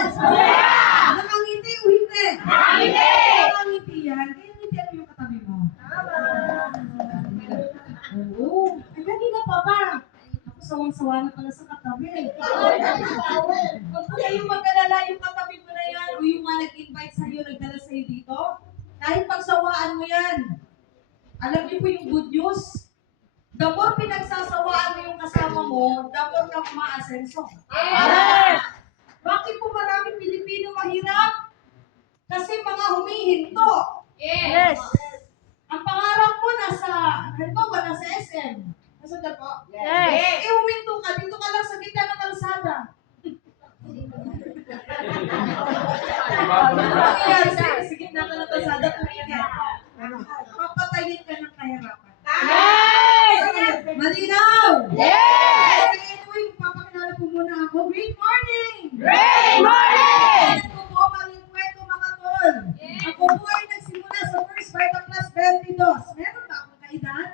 Yes! Nakangiti o hindi? Nakangiti yan. Kaya hindi ano yung katabi mo. Oo. Ay, kanina pa ba? Ako sawang-sawa na pala sa katabi. Huwag po kayong mag-alala yung katabi mo na yan o yung mga nag-invite sa'yo, nagdala sa'yo dito. Kahit pagsawaan mo yan. Alam niyo po yung good news? The more pinagsasawaan mo yung kasama mo, the more ka umaasenso. Yes! Bakit po maraming Pilipino mahirap? Kasi mga humihinto. Yes! Ang pangarap mo nasa, nasa SM. Nasa po? Yes! Huminto ka, dito ka lang sa gitna ng kalsada. Ano mangyayari sa'yo? Sa gitna ka ng kalsada, tumigil. Papatayin ka ng kahirapan. Yes! Malinaw! Yes! Anyway, papakilala po muna ako. Great morning! Great morning! Ako po, Maring Cueto, mga tol. Ako po ay nagsimula sa First Vita Class 22. Meron ba akong kaedad?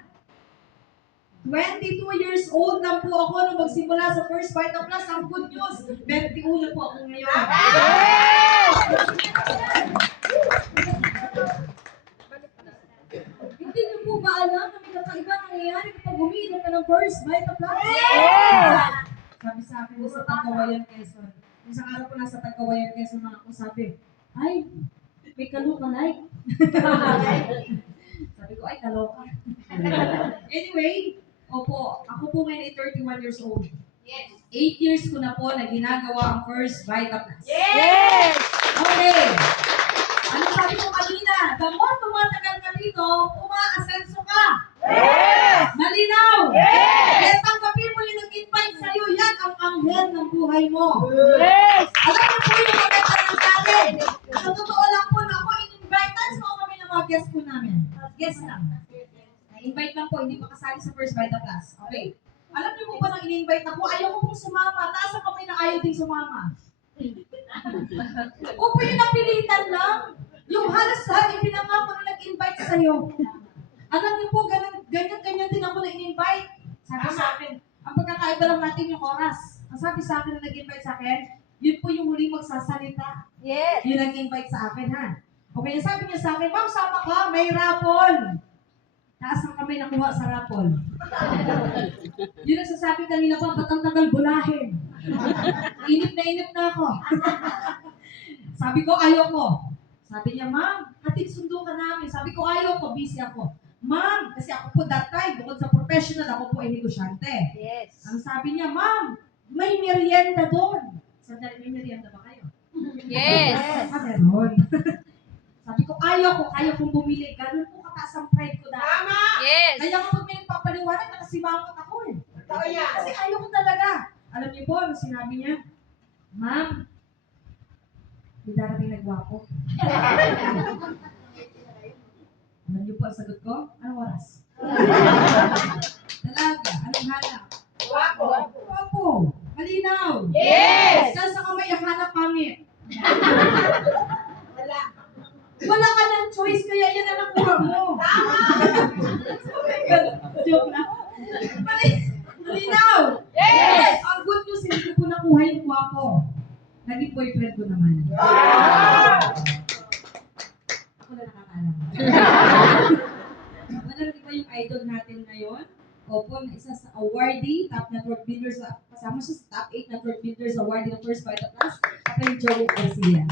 22 years old lang po ako nung magsimula sa First Vita Class. Ang good news, 21 po ako ngayon. Hindi niyo po ba alam na may kakaiba nangyayari kapag umiinom ka ng First Vita Plus? Sabi sa akin sa Tagawayan, Quezon. Isang araw ko nasa Tagawayan, Quezon, mga ko sabi, ay, may kalo ka like. Sabi ko, ay, kalo ka. Anyway, opo, ako po ngayon ay 31 years old. 8 years ko na po na ginagawa ang First Vita Plus. Yes! Okay. Ano sabi ko kanina? The more tumatagal ka dito, umaasenso ka. Yes! Malinaw? Yes! Kaya tanggapin mo yung nag-invite sa'yo. Yan ang anghel ng buhay mo. Yes! Alam mo po yung maganda ng akin. Sa totoo lang po na ako in-invite. So kami ng mga guest po namin. Guest lang. Na-invite lang po, hindi pa kasali sa First Vita Class. Okay. Alam niyo po ba nang in-invite ako? Ayaw ko pong sumama. Taas ang kamay na ayaw din sumama. Opo, yung napilitan lang. Yung halos lahat ipinangako na nag-invite sa'yo. Alam niyo po, ganyan din ako na in-invite. Sabi sa akin, ang pagkakaiba lang natin yung oras. Ang sabi sa akin na nag-invite sa akin, yun po yung huling magsasalita. Yes! Yung nag-invite sa akin, ha? Okay, sabi niya sa akin, ma'am, sama ka, may rapol. Taas ang kamay nakuha sa rapol. Yun ang sasabi kanina pa, ba't ang tagal bulahin? Inip na ako. Sabi ko, ayoko. Sabi niya, ma'am, hatid sundo ka namin. Sabi ko, ayoko, busy ako. Ma'am, kasi ako po that time, bukod sa professional, ako po ay negosyante. Yes! Ang sabi niya, ma'am, may merienda doon. Sandali, may merienda ba kayo? Yes! Ah, meron. Sabi ko, ayoko, kaya kong bumili. Ganun po kataas ang pride ko dahil. Yes! Kaya kapag may nagpapaliwanag, nakasimangot ako eh. Kasi ayoko talaga. Alam niyo po, ano sinabi niya? Ma'am, may darating na gwapo. Alam niyo po ang sagot ko? Anong oras? Talaga, anong hanap? Gwapo. Malinaw. Yes! Saan sa kamay ang hanap pangit? Wala ka ng choice, kaya yan ang nakuha mo. Tama! Joke lang. Malinaw. Yes! Ang good news, hindi ko po nakuha yung gwapo. Naging boyfriend ko naman. Ako na nakakaalam. Wala rin ba yung idol natin ngayon? Opo, na isa sa awardee, top network builders, kasama siya sa top 8 network builders awardee ng First Vita Class, at yung Joey Garcia.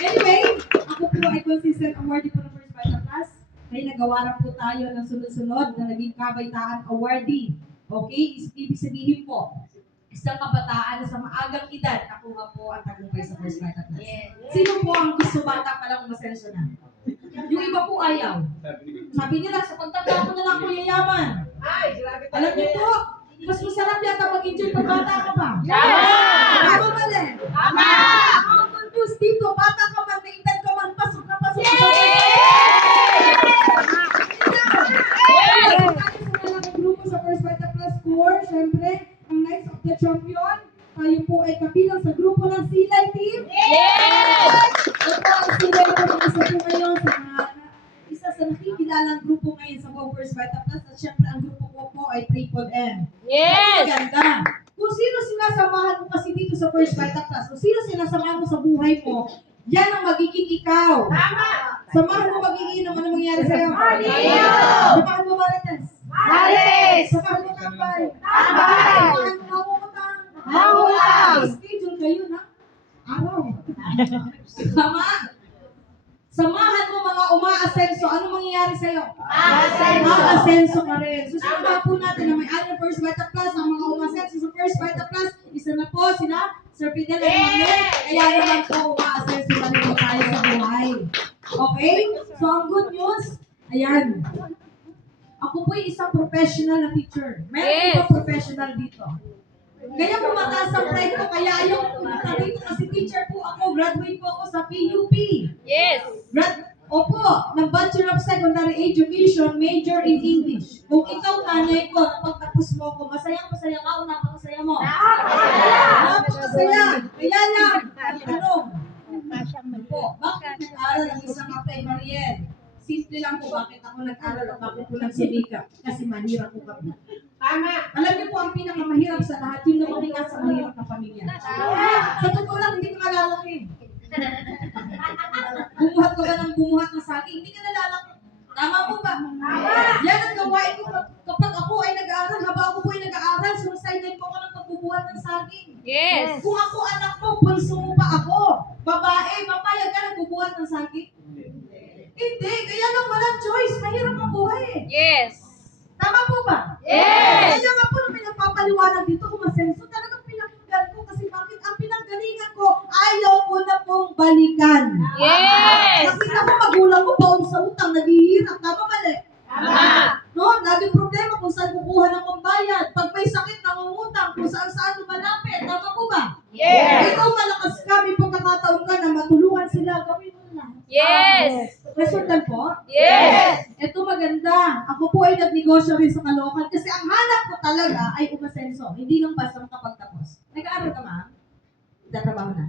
Anyway, ako po ay consistent awardee po ng First Vita Class. Kaya nagawa po tayo ng sunod-sunod na naging kabaitaan awardee. Okay? Ibig sabihin po, isang kabataan na sa maagang edad, nakuha po ang tagumpay sa First Vita Class. Sino po ang gusto bata palang umasensyo na? Yung iba po ayaw. Sabi nila, sa pagtanda ko na lang po yayaman. Alam niyo po, mas masarap yata mag-enjoy pag bata ka pa. Tama ba din? Tama! Ang good news dito, bata ka man, may edad ka man, pasok na pasok. Grupo sa First Vita Class Core, syempre, ang Knights of the Champion, tayo po ay kabilang sa grupo ng Silay Team. Ito ang Silay Team, isa po ngayon sa isa sa nakikilalang grupo ngayon sa First Vita Class, at syempre ang grupo ko po ay Triple M. Yes! Maganda. Kung sino sinasamahan mo kasi dito sa First Vita Class, kung sino sinasamahan mo sa buhay mo, yan ang magiging ikaw. Tama. Samahan mo mag-iinom, ano mangyayari sa'yo? Iinom. Samahan mo marites. Marites. Samahan mo tambay. Tambay. Samahan mo mangungutang. Mangungutang. Schedule kayo na. Araw. Tama. Samahan mo mga umaasenso. Ano mangyayari sa'yo? Aasenso. Aasenso ka rin. So, sinabi po natin na may ano First Vita Plus, ang mga umaasenso sa First Vita Plus, isa na po sina Sir Fidel at Mami. Kaya naman po umaasenso na rin po tayo sa buhay. Okay? So, ang good news, ayan. Ako po ay isang professional na teacher. Meron po professional dito. Kaya po mataas ang pride ko, kaya ayaw ko pumunta dito kasi teacher po ako, graduate po ako sa PUP. Yes. Opo, ng Bachelor of Secondary Education, major in English. Kung ikaw nanay ko, pagtapos mo ko, masaya ka o napakasaya mo? Napakasaya. Kaya lang, tanong. Po, bakit nag-aaral ang isang Apay Mariel? Simple lang po, bakit ako nag-aaral at bakit ko nagsumika? Kasi mahirap po kami. Tama. Alam niyo po, ang pinakamahirap sa lahat, yung namahinga sa mahirap na pamilya. Sa totoo lang, hindi ka nalalaki. Bumuhat ka ba ng bumuhat ng saging? Hindi ka nalalaki. Tama po ba? Yan ang gawain ko kapag ako ay nag-aaral. Habang ako po ay nag-aaral, sumisilent po ako ng pagbubuhat ng saging. Yes. Kung ako anak mo, pulso mo pa ako. Babae, papayag ka nagbubuhat ng saging? Hindi, kaya lang walang choice. Mahirap ang buhay eh. Yes. Tama po ba? Yes. Kaya nga po nung pinagpapaliwanag dito, umasenso, talagang pinakinggan ko kasi bakit ang pinanggalingan ko, ayaw ko na pong balikan. Yes. Nakita mo, magulang ko paon sa utang, naghihirap. Tama mali? Tama. No, laging problema kung saan kukuha ng pambayad. Pag may sakit, nangungutang, kung saan lumalapit. Tama po ba? Yes. Ikaw malakas ka, may pagkakataon ka na matulungan sila, gawin mo na. Yes. Resultan po? Yes. Ito maganda. Ako po ay nagnegosyo rin sa Caloocan kasi ang hanap ko talaga ay umasenso. Hindi lang basta makapagtapos. Nag-aaral ka, ma'am? Nagtatrabaho na?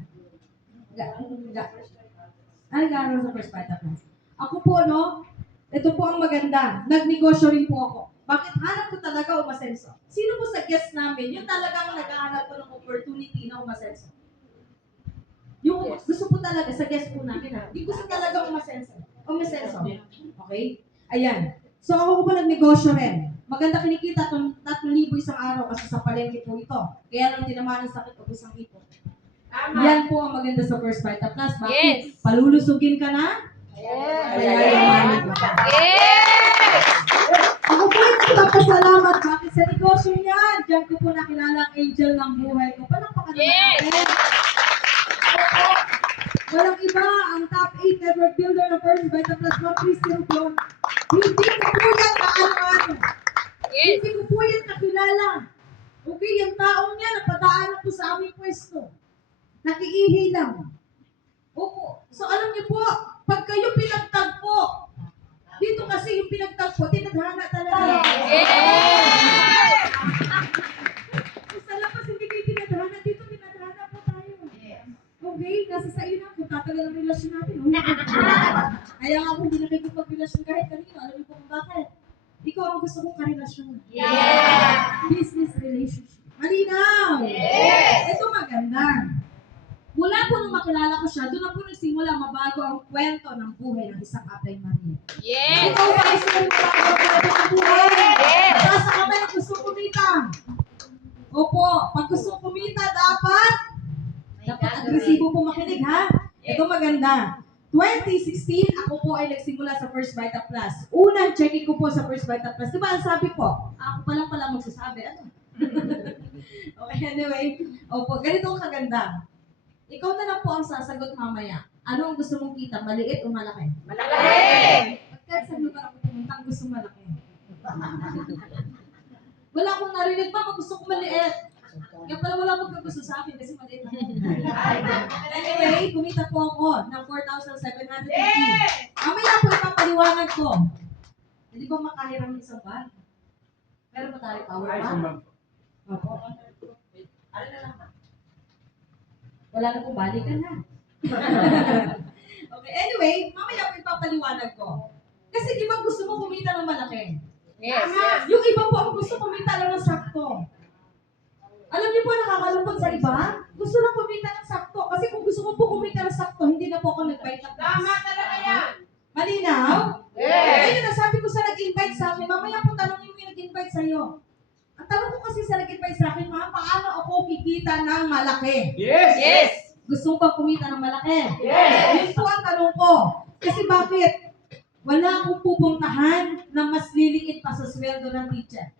Nag-aaral sa First Vita Plus. Ako po, no? Ito po ang maganda. Nagnegosyo rin po ako. Bakit hanap ko talaga umasenso? Sino po sa guest namin, yung talagang nag-aaral ko ng opportunity na umasenso? Yung gusto po talaga sa guest po namin, ha? Hindi gusto talaga umasenso. Okay? Ayan. So ako po nagnegosyo rin. Maganda kinikita, 3,000 isang araw kasi sa palengke po ito. Kaya lang tinamaan ng sakit o isang ipo. Yan po ang maganda sa First Vita Plus. Bakit? Yes. Palulusugin ka na? Kaya yamanin ka pa. Yes. Ako po ay nagpapasalamat. Bakit sa negosyo niyan? Diyan ko po nakilala ang angel ng buhay ko. Palakpakan naman Yes. natin. Opo. Walang iba, ang top 8 network builder ng First Vita Plus, Ma'am Christine Ublon. Hindi ko po yan kaano-ano. Yes. Hindi ko po yan kakilala. Okay, yung taong niya, napadaanan po sa aming pwesto. Nakiihi lang. Opo. So alam niyo po, pag kayo pinagtagpo, dito kasi yung pinagtagpo, tinadhana talaga. Yes. Kung sa labas hindi kayo tinadhana, dito tinadhana po tayo. Okay, nasa sa iyo na kung tatagal ang relasyon natin. Kaya nga kung hindi na kayo pag-relasyon kahit kanino, alam niyo po kung bakit? Ikaw ang gusto kong karelasyon. Yes. Business relationship. Malinaw! Yes. Ito maganda. Mula po nung makilala ko siya, doon na po nagsimula mabago ang kwento ng buhay ng isang Apay Mariel. Yes. Ikaw ba ay sila mabago ang kwento ng buhay? Yes. Nasa kamay ang gusto kumita. Opo, pag gusto kumita, dapat agresibo po makinig, ha? Ito maganda. 2016, ako po ay nagsimula sa First Vita Plus. Unang checking ko po sa First Vita Plus. Diba ang sabi ko, ako pa lang pala magsasabi. Ano? Okay, anyway. Opo, ganito ang kaganda. Ikaw na lang po ang sasagot mamaya. Ano ang gusto mong kita? Maliit o malaki? Malaki. Kahit sa lugar ako pumunta, ang gusto malaki. Wala akong narinig pa, gusto ko maliit. Kaya pala wala magkagusto sa akin kasi maliit ako. Anyway, kumita po ako ng 4,750. Mamaya po ipapaliwanag ko. Hindi ba makahiram ng isang bag? Meron ba tayo power bank? Opo. Ano na lang? Wala na pong balikan, ha? Okay, anyway, mamaya po ipapaliwanag ko. Kasi di ba gusto mo kumita ng malaki? Yes. Yung iba po ang gusto kumita lang ng sakto. Alam niyo po, nakakalungkot sa iba, gusto lang kumita ng sakto. Kasi kung gusto ko po kumita ng sakto, hindi na po ako nag-bite ng class. Tama talaga yan. Malinaw? Yes. Ayun na, sabi ko sa nag-invite sa akin, mamaya po tanongin mo yung nag-invite sa'yo. Ang tanong ko kasi sa nag-invite sa akin, paano ako kikita ng malaki? Yes. Gusto ko kumita ng malaki? Yes. Yun po ang tanong ko. Kasi bakit? Wala akong pupuntahan na mas liliit pa sa sweldo ng teacher.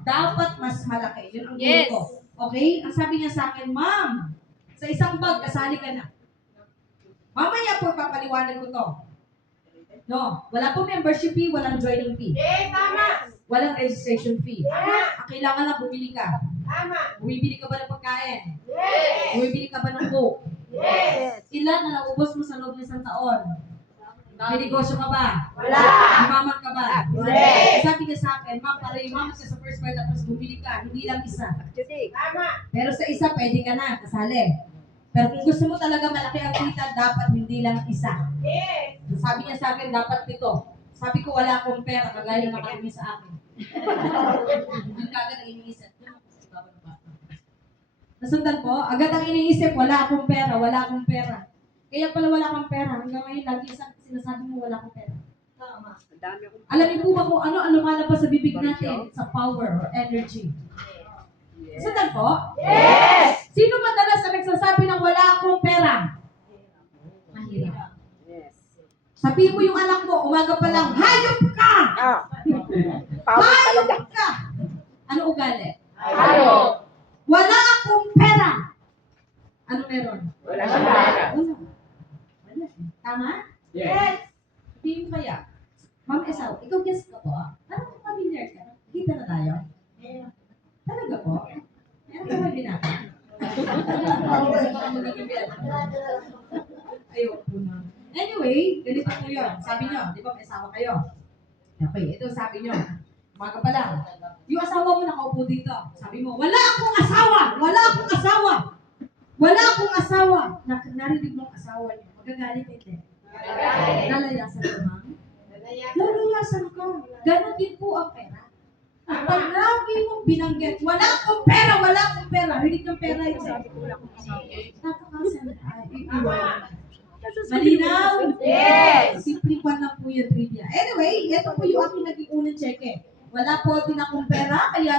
Dapat mas malaki. Yun ang goal ko. Okay? Ang sabi niya sa akin, ma'am, sa isang bag, kasali ka na. Mamaya po papaliwanag ko to. No, wala po membership fee, walang joining fee. Yes, tama. Walang registration fee. Tama. Ang kailangan lang bumili ka. Tama. Bumibili ka ba ng pagkain? Yes. Bumibili ka ba ng coke? Yes. Ilan na naubos mo sa loob ng isang taon? May negosyo ka ba? Wala. Umaman ka ba? Yes. Sabi niya sa akin, ma'am, para umaman ka sa first part tapos bumili ka, hindi lang isa. Tama. Pero sa isa, pwede ka na, kasali. Pero kung gusto mo talaga malaki ang kita, dapat hindi lang isa. Yes. Sabi niya sa akin, dapat 7. Sabi ko, wala akong pera, kagaya ng nakalumi sa akin. Hindi ka agad ang iniisip. Nasundan po, agad ang iniisip, wala akong pera, wala akong pera. Kaya pala wala kang pera. Hanggang ngayon, lagi sinasabi mo wala akong pera. Tama. Alam niyo po ba kung ano ang lumalabas sa bibig natin sa power or energy? Nasundan po? Yes. Sino madalas ang nagsasabi ng wala akong pera? Mahirap. Sabihin mo yung anak mo, umaga pa lang, hayop ka! Hayop ka! Ano ugali? Hayop. Wala akong pera! Ano meron? Wala siyang pera. Wala. Wala. Tama? Yes. Sabihin mo kaya, Ma'am Esau, ikaw guest ka po. Ano familiar ka? Kita na tayo? Talaga po? Meron ka ba binata? Ayoko po na. Anyway, ganito po yun. Sabi nyo, di ba may asawa kayo? Okay, ito sabi nyo. Umaga pa lang. Yung asawa mo nakaupo dito. Sabi mo, wala akong asawa! Wala akong asawa! Wala akong asawa! Narinig mo ang asawa niyo. Magagalit hindi. Lalayasan ka, ma'am? Lalayasan ka. Ganon din po ang pera. Pag lagi mong binanggit, wala akong pera, wala akong pera. Rinig ng pera ito. Nakakasan. Malinaw? Yes. Simple one lang po yung trivia. Anyway, ito po yung aking naging unang cheque. Wala po din akong pera, kaya